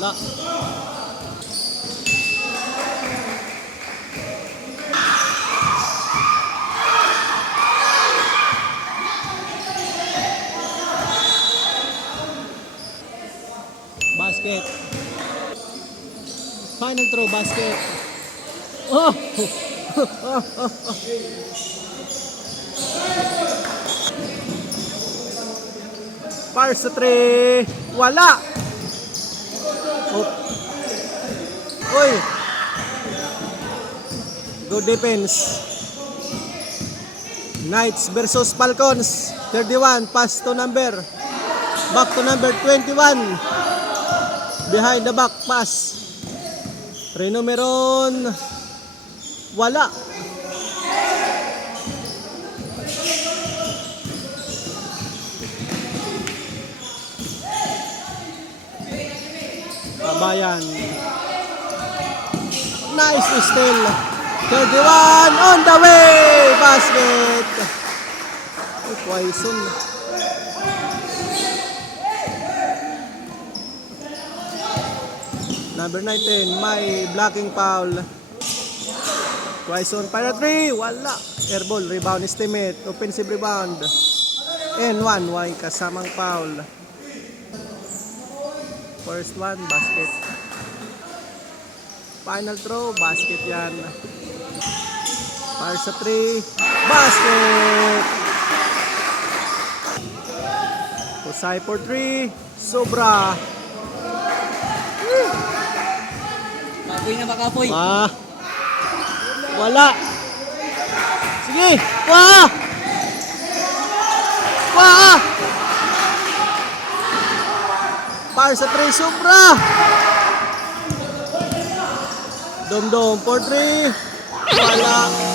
Wala. Basket. Final throw, basket. Oh! Fire sa 3. Wala. Oh. Uy. Good defense. Knights versus Falcons. 31. Pass to number. Back to number 21. Behind the back pass. Renumeron. Wala. Kabayan. Nice steal. 31 on the way. Basket. Poison. Number 19, may blocking foul. Twice on para 3, wala. Airball, rebound estimate, offensive rebound. And 1, may kasamang foul. First one, basket. Final throw, basket yan. Para sa 3, basket. Husay for 3, sobra. Kapoy na makapoy. Wala. Sige. Para sa 3, sobra. Dom-dom for 3. Wala.